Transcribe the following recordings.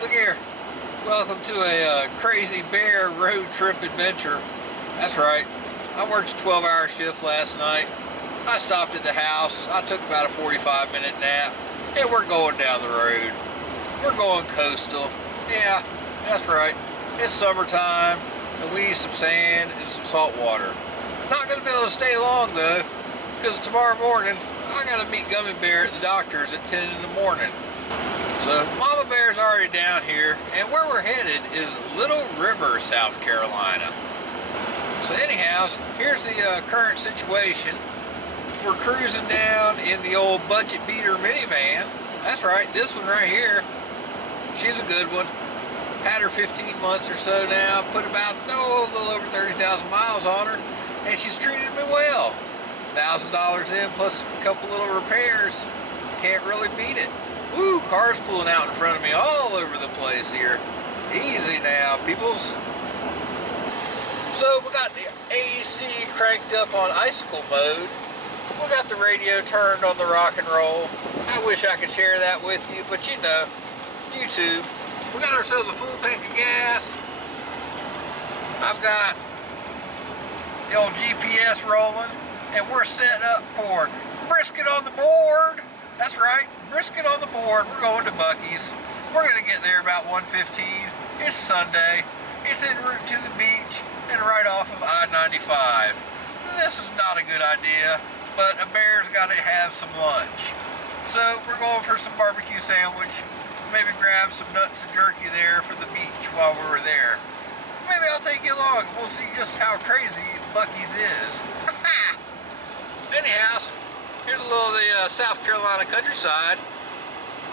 Look here. Welcome to a crazy bear road trip adventure. That's right. I worked a 12-hour shift last night. I stopped at the house. I took about a 45-minute nap. And we're going down the road. We're going coastal. Yeah, that's right. It's summertime and we need some sand and some salt water. Not going to be able to stay long though, because tomorrow morning I got to meet Gummy Bear at the doctor's at 10 in the morning. So Mama Bear's already down here, and where we're headed is Little River, South Carolina. So anyhow, here's the current situation. We're cruising down in the old budget beater minivan. That's right, this one right here. She's a good one. Had her 15 months or so now. Put about a little over 30,000 miles on her, and she's treated me well. $1,000 in plus a couple little repairs. Can't really beat it. Woo, cars pulling out in front of me all over the place here. Easy now, peoples. So we got the AC cranked up on icicle mode. We got the radio turned on the rock and roll. I wish I could share that with you, but you know, YouTube. We got ourselves a full tank of gas. I've got the old GPS rolling, and we're set up for brisket on the board. That's right, brisket on the board. We're going to Buc-ee's. We're gonna get there about 1:15. It's Sunday. It's en route to the beach and right off of I-95. This is not a good idea, but a bear's gotta have some lunch. So we're going for some barbecue sandwich. Maybe grab some nuts and jerky there for the beach while we're there. Maybe I'll take you along. We'll see just how crazy Buc-ee's is. Anyhow, here's a little of the South Carolina countryside.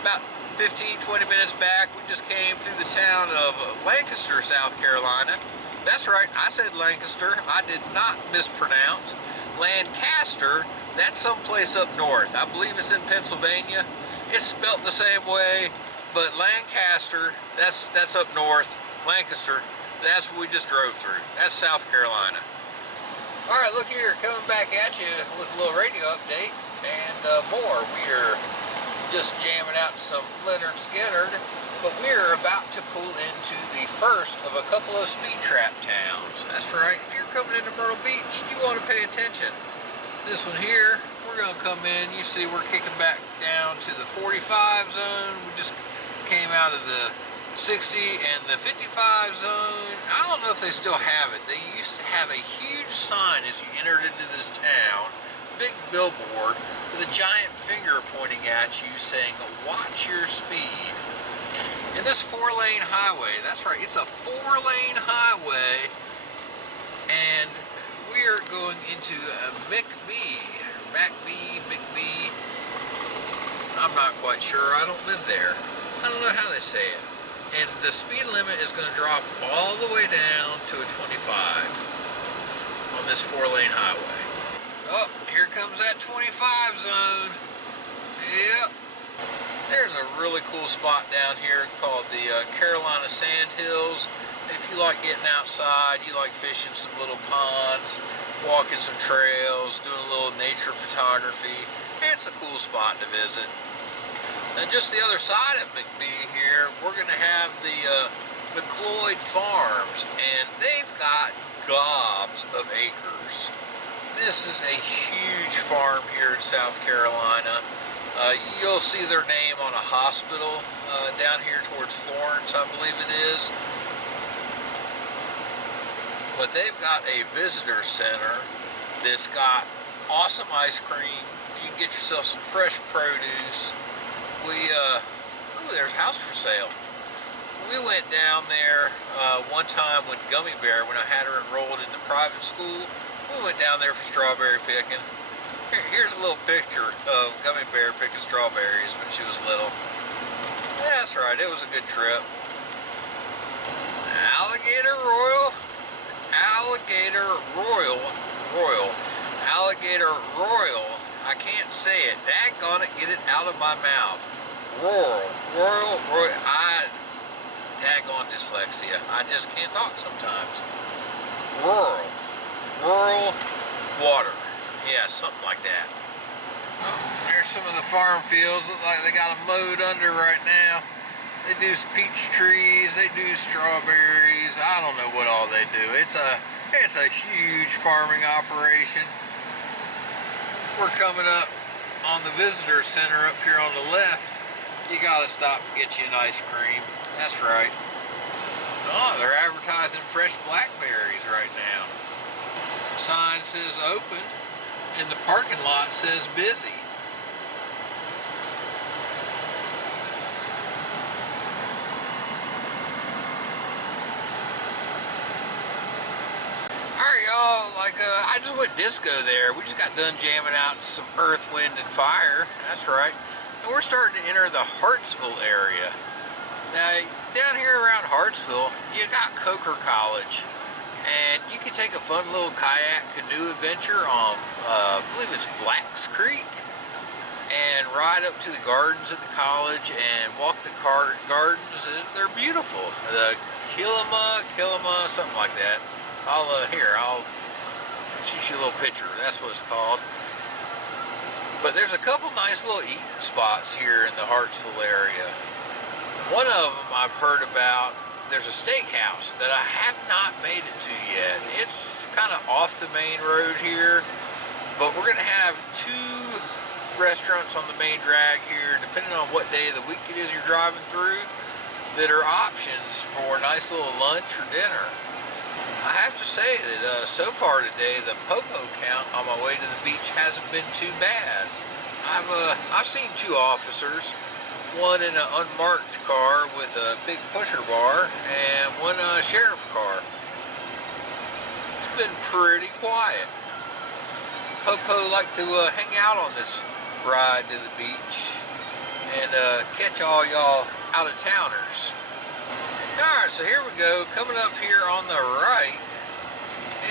About 15-20 minutes back, we just came through the town of Lancaster, South Carolina. That's right, I said Lancaster. I did not mispronounce. Lancaster, that's someplace up north. I believe it's in Pennsylvania. It's spelt the same way, but Lancaster, that's up north. Lancaster, that's what we just drove through. That's South Carolina. All right, look here, coming back at you with a little radio update and more. We're just jamming out some Leonard Skinner, but we're about to pull into the first of a couple of speed trap towns. That's right, if you're coming into Myrtle Beach, you want to pay attention. This one here, we're going to come in. You see we're kicking back down to the 45 zone. We just came out of the 60 and the 55 zone. I don't know if they still have it. They used to have a huge sign as you entered into this town, big billboard with a giant finger pointing at you saying, watch your speed. And this 4-lane highway, that's right, it's a 4-lane highway, and we're going into McBee. I'm not quite sure. I don't live there. I don't know how they say it. And the speed limit is going to drop all the way down to a 25 on this 4-lane highway. Oh, here comes that 25 zone. Yep. There's a really cool spot down here called the Carolina Sand Hills. If you like getting outside, you like fishing some little ponds, walking some trails, doing a little nature photography, it's a cool spot to visit. And just the other side of McBee here, we're going to have the McLeod Farms, and they've got gobs of acres. This is a huge farm here in South Carolina. You'll see their name on a hospital down here towards Florence, I believe it is. But they've got a visitor center that's got awesome ice cream. You can get yourself some fresh produce. There's a house for sale. We went down there one time with Gummy Bear when I had her enrolled in the private school. We went down there for strawberry picking. Here's a little picture of Gummy Bear picking strawberries when she was little. Yeah, that's right, it was a good trip. Alligator Royal. I can't say it. Daggone it, get it out of my mouth. Royal. Daggone dyslexia. I just can't talk sometimes. Rural water. Yeah, something like that. Oh, there's some of the farm fields. Look like they got them mowed under right now. They do peach trees, they do strawberries. I don't know what all they do. It's a huge farming operation. We're coming up on the visitor center up here on the left. You gotta stop and get you an ice cream. That's right. Oh, they're advertising fresh blackberries right now. Sign says open, and the parking lot says busy. Alright y'all, I just went disco there. We just got done jamming out some Earth, Wind, and Fire. That's right. And we're starting to enter the Hartsville area. Now, down here around Hartsville, you got Coker College. And you can take a fun little kayak canoe adventure on, I believe it's Blacks Creek, and ride up to the gardens at the college and walk the gardens. They're beautiful. The Killama, something like that. I'll shoot you a little picture. That's what it's called. But there's a couple nice little eating spots here in the Hartsville area. One of them I've heard about. There's a steakhouse that I have not made it to yet. It's kind of off the main road here, but we're gonna have two restaurants on the main drag here, depending on what day of the week it is you're driving through, that are options for a nice little lunch or dinner. I have to say that so far today, the popo count on my way to the beach hasn't been too bad. I've seen two officers. One in an unmarked car with a big pusher bar, and one sheriff car. It's been pretty quiet. Popo like to hang out on this ride to the beach and catch all y'all out-of-towners. Alright, so here we go. Coming up here on the right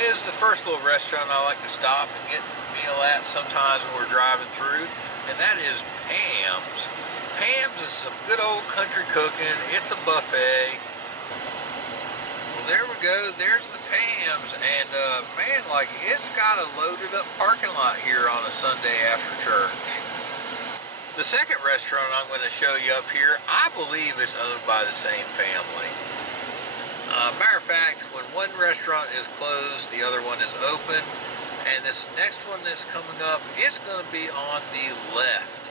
is the first little restaurant I like to stop and get a meal at sometimes when we're driving through, and that is Pam's. Pam's is some good old country cooking. It's a buffet. Well, there we go. There's the Pam's. And, man, it's got a loaded up parking lot here on a Sunday after church. The second restaurant I'm going to show you up here, I believe it's owned by the same family. Matter of fact, when one restaurant is closed, the other one is open. And this next one that's coming up, it's going to be on the left.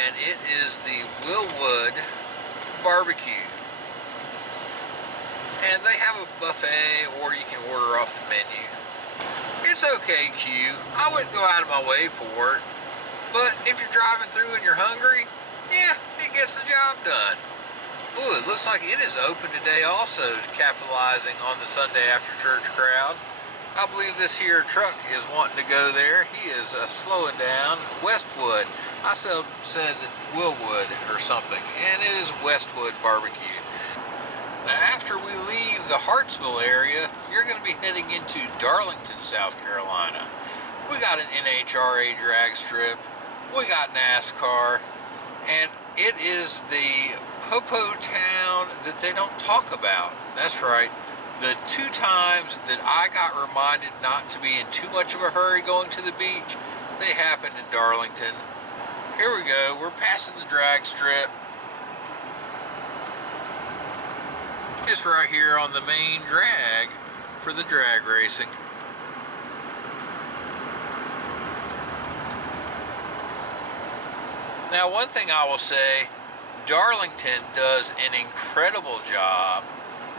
And it is the Willwood Barbecue. And they have a buffet, or you can order off the menu. It's okay, Q. I wouldn't go out of my way for it. But if you're driving through and you're hungry, yeah, it gets the job done. Ooh, it looks like it is open today also, capitalizing on the Sunday after church crowd. I believe this here truck is wanting to go there. He is slowing down. Westwood. I said Willwood or something, and it is Westwood Barbecue. Now, after we leave the Hartsville area, you're going to be heading into Darlington, South Carolina. We got an NHRA drag strip. We got NASCAR, and it is the Popo town that they don't talk about. That's right. The two times that I got reminded not to be in too much of a hurry going to the beach, they happened in Darlington. Here we go, we're passing the drag strip. It's right here on the main drag for the drag racing. Now, one thing I will say, Darlington does an incredible job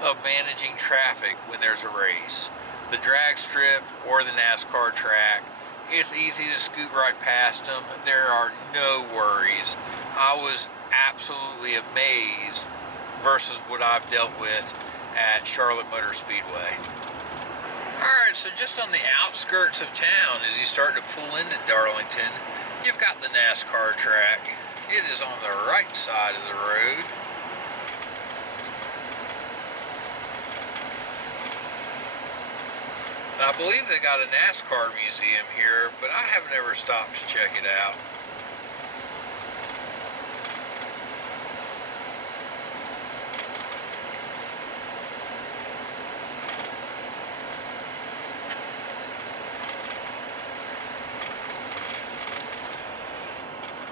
of managing traffic when there's a race. The drag strip or the NASCAR track, it's easy to scoot right past them. There are no worries. I was absolutely amazed versus what I've dealt with at Charlotte Motor Speedway. Alright, so just on the outskirts of town, as you start to pull into Darlington, you've got the NASCAR track. It is on the right side of the road. I believe they got a NASCAR museum here, but I haven't ever stopped to check it out.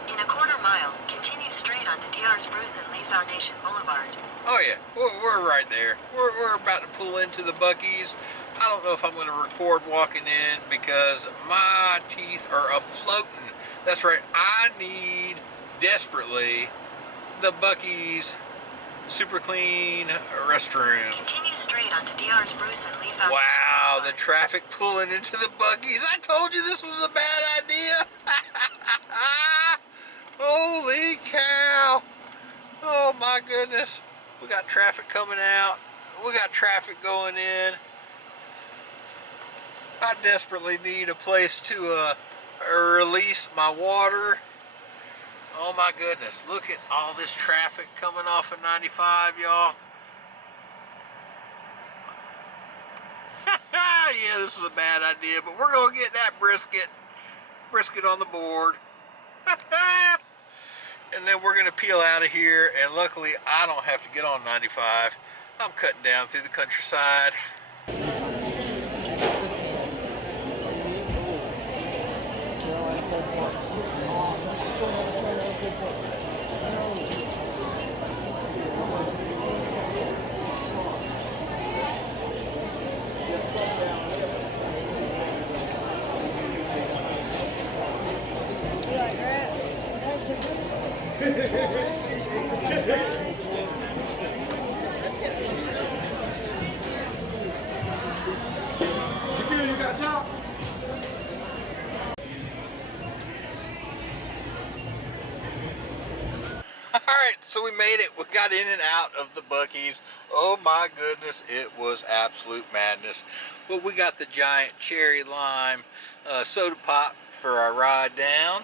In a quarter mile, continue straight on onto DR's Bruce and Lee Foundation Boulevard. Oh yeah, we're right there. We're about to pull into the Buc-ee's. I don't know if I'm going to record walking in because my teeth are a-floating. That's right, I need desperately the Buc-ee's super clean restroom. Continue straight onto DR's Bruce and Lee Foundation Wow, Boulevard. the traffic pulling into the Buc-ee's. I told you this was a bad idea. Holy cow. Oh my goodness. We got traffic coming out. We got traffic going in. I desperately need a place to release my water. Oh my goodness. Look at all this traffic coming off of 95, y'all. Yeah, this was a bad idea, but we're going to get that brisket on the board. And then we're going to peel out of here, and luckily I don't have to get on 95. I'm cutting down through the countryside. Alright, so we made it. We got in and out of the Buc-ee's. Oh my goodness, it was absolute madness. But we got the giant cherry lime soda pop for our ride down.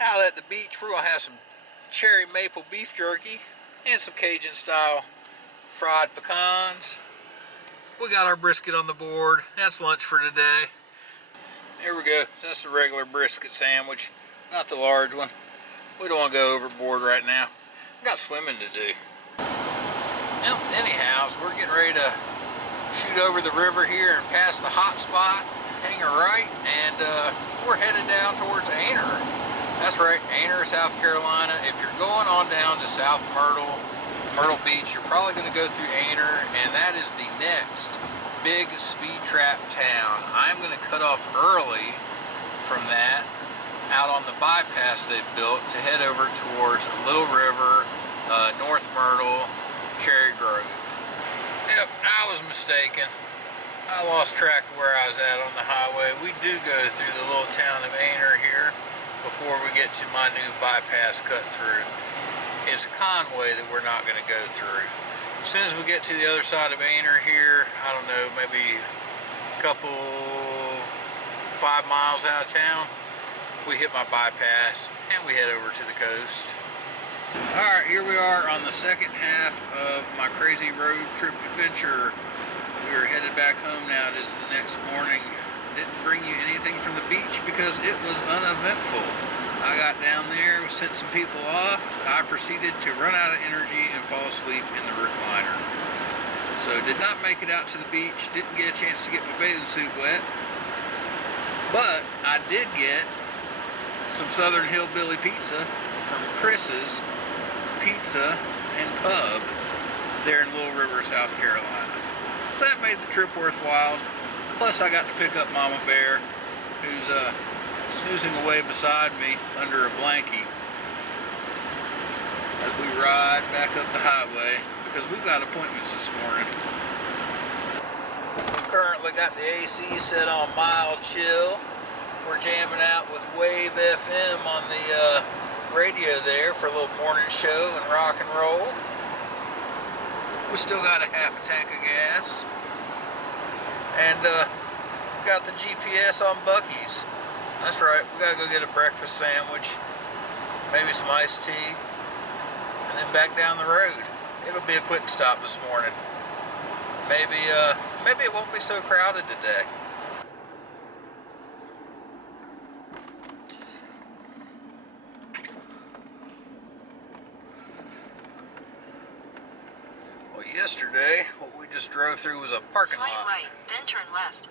Out at the beach, we're going to have some cherry maple beef jerky and some Cajun style fried pecans. We got our brisket on the board. That's lunch for today. There we go. That's the regular brisket sandwich, not the large one. We don't want to go overboard right now. We got swimming to do. Well, anyhow, so we're getting ready to shoot over the river here and pass the hot spot, hang a right, and we're headed down towards Aner. That's right, Aner, South Carolina. If you're going on down to South Myrtle Beach, you're probably going to go through Aner, and that is the next big speed trap town. I'm going to cut off early from that, out on the bypass they've built to head over towards Little River, North Myrtle, Cherry Grove. Yep, I was mistaken. I lost track of where I was at on the highway. We do go through the little town of Aner here before we get to my new bypass cut through. It's Conway that we're not going to go through. As soon as we get to the other side of Aner here, I don't know, maybe a couple 5 miles out of town, we hit my bypass and we head over to the coast. Alright, here we are on the second half of my crazy road trip adventure. We are headed back home now. It is the next morning. Didn't bring you anything from the beach because it was uneventful. I got down there, sent some people off. I proceeded to run out of energy and fall asleep in the recliner. So did not make it out to the beach. Didn't get a chance to get my bathing suit wet. But I did get some Southern Hillbilly pizza from Chris's Pizza and Pub there in Little River, South Carolina. So that made the trip worthwhile. Plus I got to pick up Mama Bear, who's snoozing away beside me under a blankie as we ride back up the highway because we've got appointments this morning. We've currently got the AC set on mild chill. We're jamming out with Wave FM on the radio there for a little morning show and rock and roll. We still got a half a tank of gas. And got the GPS on Buc-ee's. That's right, we gotta go get a breakfast sandwich, maybe some iced tea, and then back down the road. It'll be a quick stop this morning. Maybe it won't be so crowded today. Well, yesterday, what we just drove through was a parking lot. Slight right, then turn left.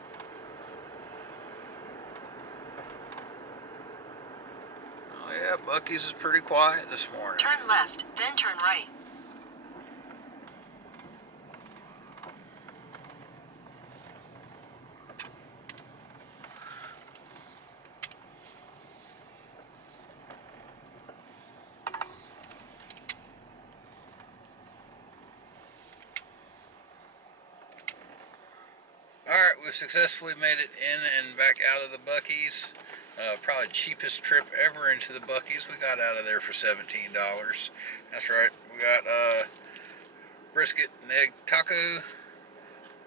Oh yeah, Buc-ee's is pretty quiet this morning. Turn left, then turn right. Alright, we've successfully made it in and back out of the Buc-ee's. Probably cheapest trip ever into the Buc-ee's. We got out of there for $17. That's right. We got brisket and egg taco.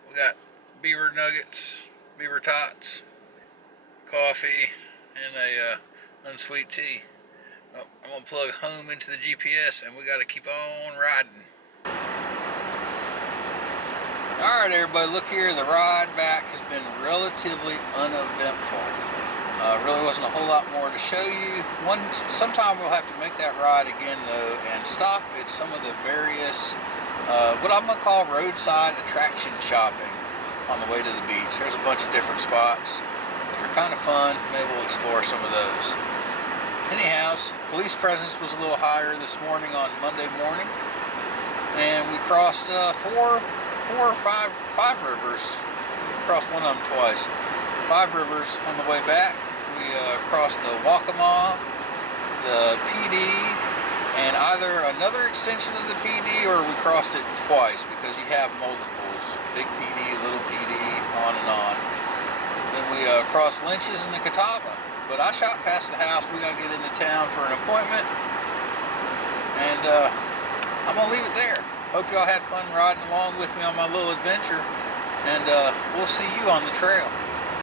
We got beaver nuggets, beaver tots, coffee, and a unsweet tea. Oh, I'm going to plug home into the GPS and we got to keep on riding. Alright everybody, look here, the ride back has been relatively uneventful. Really wasn't a whole lot more to show you. Sometime we'll have to make that ride again though and stop at some of the various, what I'm going to call roadside attraction shopping on the way to the beach. There's a bunch of different spots that are kind of fun. Maybe we'll explore some of those. Anyhow, police presence was a little higher this morning on Monday morning. And we crossed five rivers. Crossed one of them twice. 5 rivers on the way back. We crossed the Waccamaw, the PD, and either another extension of the PD or we crossed it twice because you have multiples. Big PD, little PD, on and on. Then we crossed Lynch's and the Catawba. But I shot past the house. We got to get into town for an appointment. And I'm going to leave it there. Hope y'all had fun riding along with me on my little adventure, and we'll see you on the trail.